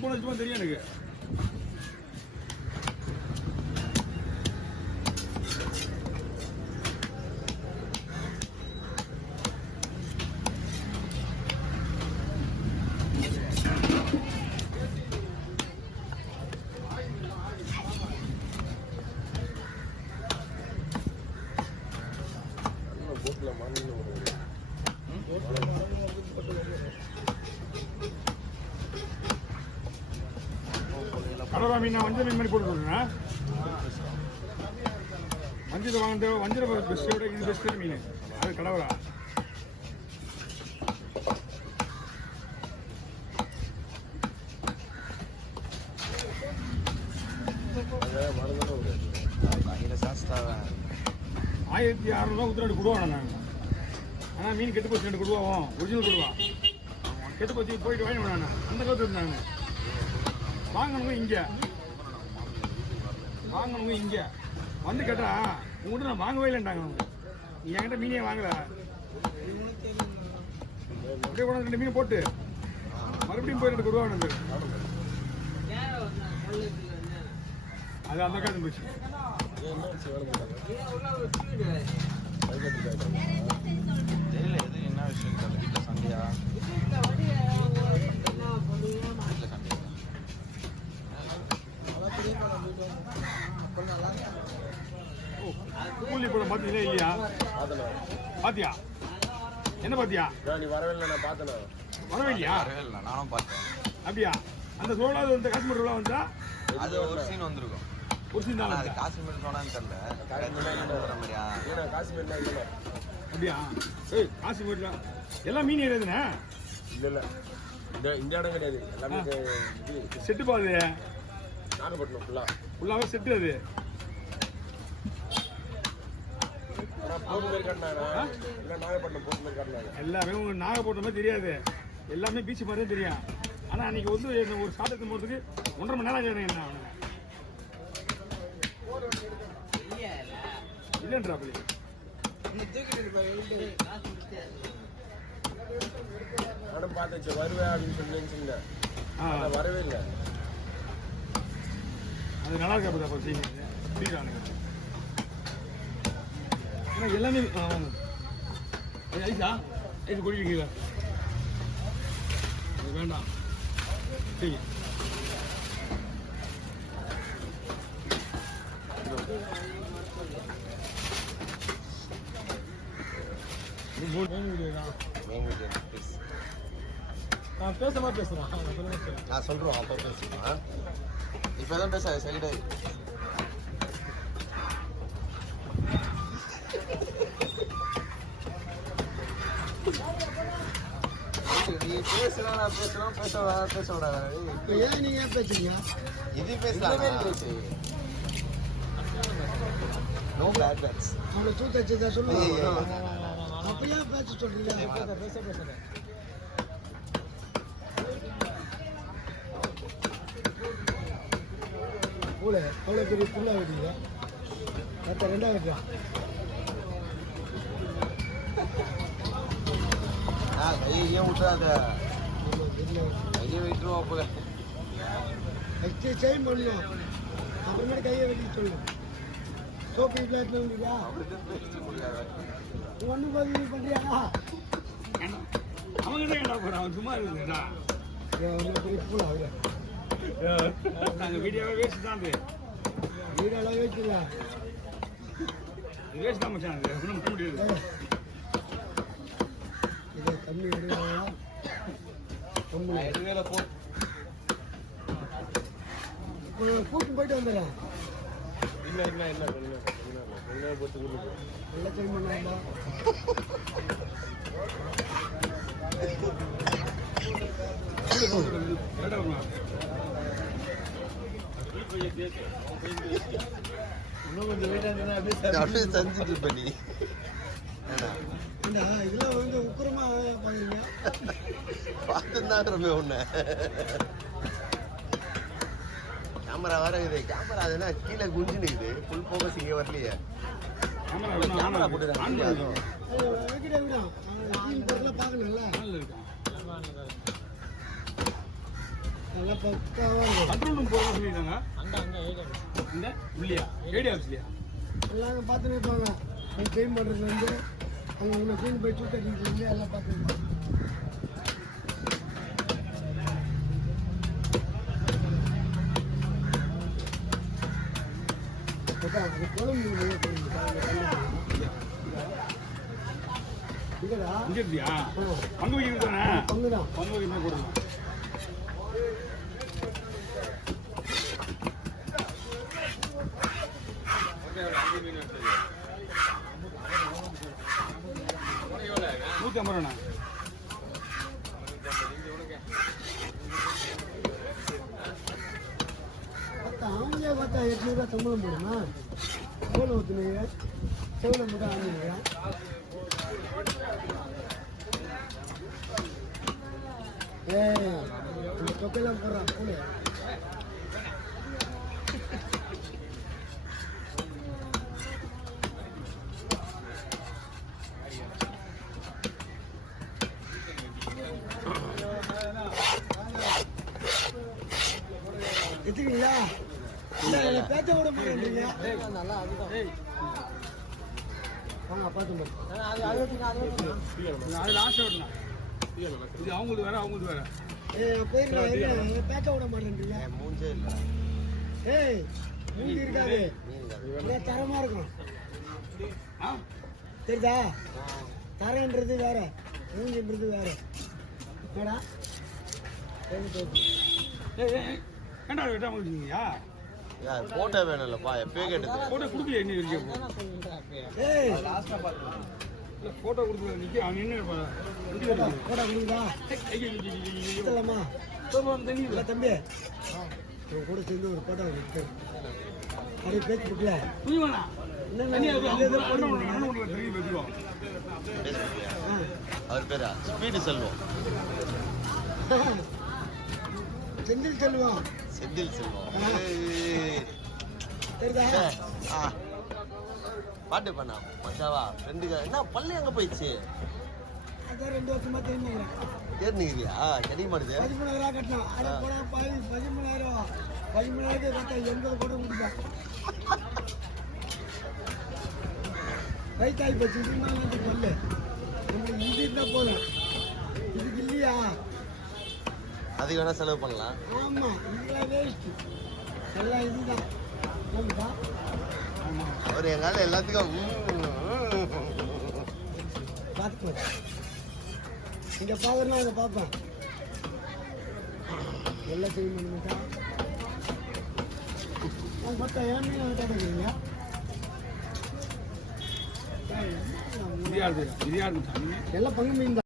போன வச்சுமா தெரியும் எனக்கு. கடவா மீன் நான் வஞ்சல் மீன் மாதிரி போட்டு கொடுக்குறேன். வஞ்சல் வாங்க வஞ்சல் பெஸ்ட்டோட இது பெஸ்ட்டு மீன் அது கடவுளா. ₹1600 ஊத்துறாடு கொடுவாங்க நாங்கள். ஆனால் மீன் கெட்டு போச்சு 2 கொடுவாவும் ஒரிஜினல் கொடுவா கெட்டு போச்சு போயிட்டு வாங்கி நான் அந்த கவுத்து இருந்தாங்க. வாங்கணுங்க இங்கே வந்து கேட்டா உங்கள்கிட்ட நான் வாங்கவே இல்லைன்ட்டாங்க. அவங்க நீ என்கிட்ட மீனே வாங்கல அப்படியே கொண்டு 2 மீன் போட்டு மறுபடியும் போய் 2 கொடுவா வந்து அது அந்த காலம் போச்சு. தெரியல எது என்ன விஷயம் வீட்டில் சண்டையா கூலி போட பார்த்தீங்களா இல்லையா? பாத்தியா என்ன பாத்தியா? நீ வரவே இல்லை, நான் பார்த்தேன். வரவே இல்லையா? நானும் பார்த்தேன். அப்படியா? அந்த சோழாவது வந்து காஷ்மீர் உள்ள வந்தா அது ஒரு சீன் வந்திருக்கும். ஒரு சீன் தான் அது காஷ்மீர் சோழான்னு தெரியல மாதிரியா காஷ்மீர் இல்லை. அப்படியா? ஏய் காஷ்மீர்ல எல்லாம் மீன் ஏறியதுண்ணே. இல்லை இந்த இடம் கிடையாது, எல்லாமே செட்டு பாது நாகப்பட்டினம் ஃபுல்லாகவே செட்டு. அது நாகப்பட்டினம் போட்டு மாதிரி காட்டினாங்க. எல்லாமே உங்களுக்கு நாகப்பட்டினம் மாதிரி தெரியாது, எல்லாமே பீச் மாதிரி தான் தெரியும். ஆனால் அன்னைக்கு வந்து ஒரு சாட் எடுத்து போகிறதுக்கு 1.5 மணி நேரம் ஆகிடும். என்ன இல்லைன்றா அப்படி நானும் பார்த்துச்சு வருவேன் அப்படின்னு சொல்லி வரவே இல்லை. அது நல்லா இருக்கா அப்போ சீக்கிரம் ஏன்னா எல்லாமே ஐசா ஐஸ் குடிக்கிறீங்களா? அது வேண்டாம். சரி பேசுறேன் நான் சொல்றோம். அப்போ பேசுறேன். இப்போ எதுவும் பேசாது சரிடா. நீ பேசுறா நான் பேசுறோம் பேச விடாது. ஏன் நீங்க பேசுறீங்க? இது பேசலாம். No bad bats. அவங்களை தூத்து வச்சதா சொல்லுவாங்க. அப்ப ஏன் பேச சொல்றீங்க? பேச கூட அவ்வளோ பெரிய ஃபுல்லாக விட்டீங்க. மற்ற 2ஆக விட்டா கையை விட்டுறாத, கையை விட்டுருவோம். அப்போ ஃபஸ்ட்டு சேம் பண்ணணும், அப்புறமேட்டு கையை வெட்டி சொல்லணும். சோப்பு வீட்டில் முடியா ஒன்றும் பதிவு பண்ணுறியாடா? அவங்க என்ன போகிறான்? அவன் சும்மா இருக்குதுடா. பெரிய ஃபுல்லாக நாங்கள் வீடியோவே வேஸ்ட் தான். அது வீடெல்லாம் வேஸ்ட்டுல வேஸ்ட் தான் மச்சான். அது ஒன்றும் பண்ண முடியாது. இதை கம்மி எடுக்கலாம். கூட்டு போயிட்டு வந்துடுறேன். இல்லை போட்டு நல்லா டைம் பண்ணாண்டா. இன்னும் கொஞ்சம் வெயிட்டாக இருந்தால் அப்படியே செஞ்சுட்டு இருப்ப நீ. இதெல்லாம் வந்து உக்கரமா பாக்குறீங்க. பார்த்துதான் ஒண்ணு கேமரா வர இருக்குது. கேமரா அதுனா கீழே குஞ்சு நிக்குது. ஃபுல் ஃபோக்கஸ் இங்கே வரலையே. கேமரா போட்டு பார்க்கணும்ல. நல்லா பக்காவா இருக்கும். கண்ட்ரோல் ரூம் போகிறோம் சொல்லியிருக்காங்க. இந்த இல்லையா ஏடி ஆஃபீஸ்லையா? எல்லாம் பார்த்துன்னு இருப்பாங்க. அவங்க க்ளீன் பண்ணுறதுலேருந்து அவங்க உங்களை க்ளீன் போய் தூக்கி எல்லாம் பார்த்துருப்பாங்க. அது குழம்பு இதா இங்க இருக்கியா? பங்கு வைக்கிறது தானே? பங்குதான். பங்கு வைக்கிறதா கொடுக்கலாம். $150. அவங்களே பார்த்தா 800 சம்பளம் போடுமா? எவ்வளோ ஊற்றுனீங்க? செவ்வளோ மட்டும் ஆகுங்க. இந்த தொக்கையெல்லாம் போடுறான் கூட. எடுத்துக்கீங்களா? பேச்ச விட மாட்டேன்றீங்க. வாங்க பார்த்து அது லாஸ்ட் விடலாம். இது அவங்களுக்கு வேற அவங்களுக்கு வேற. போயிருந்தேன் பேச்ச விட மாட்டேன்றீங்க. மூஞ்சே இல்லை. ஏய் மூஞ்சி இருக்காது. தரமா இருக்கும். தெரியுதா? தரன்றது வேற, மூஞ்சின்றது வேற. என்னடா ஏண்டா விட்டாம இருக்கீங்கயா? போட்டோ வேணும்லப்பா, எப்பயே கேட்டது. போட்டோ கொடுக்கல என்ன இருக்கே? ஏய் போட்டோ கொடுக்கல நிக்க அவன் நின்னு போடா கொடுக்குதா? இல்லம்மா இல்லை தம்பி, உன் கூட சேர்ந்து ஒரு போட்டோ எடுத்து அப்படியே பேச்சு கொடுக்கல. புரியுவானா? அவர் பேரா ஸ்பீடு செல்வம். செந்தில் செல்வம். செந்தில் செல்வம். தெரியுதா? பாட்டு பண்ணா மச்சாவா ஃப்ரெண்டுக்கு என்ன பள்ளி எங்க போயிடுச்சு? அதான் 2 வருஷமா தெரியுமாங்க. தேர்னிக்கிறியா? தெரிய மாட்டுது. 13,000 கட்டணும். அட போடா பாவி, 13,000 13,000 கட்ட 80 கூட முடிப்பேன். வயிற்றாய் போச்சு. இருந்தாலும் பல்லு நம்மளுக்கு இது இருந்தால் போதும். இதுக்கு இல்லையா? அதுக்கு வேணா செலவு பண்ணலாம். ஆமா, இதெல்லாம் வேஸ்ட். எல்லாம் இதுதான். அவர் எங்கால எல்லாத்துக்கும் பார்த்துக்கோ. இங்கே பார்க்கறனா இதை பார்ப்பேன். எல்லாம் செய்ய முடியுமாட்டா? மொத்தம் ஏன் மீன் கேட்டுக்கிறீங்க? இது யாரு? எல்லாம் பங்கு மீன் தான்.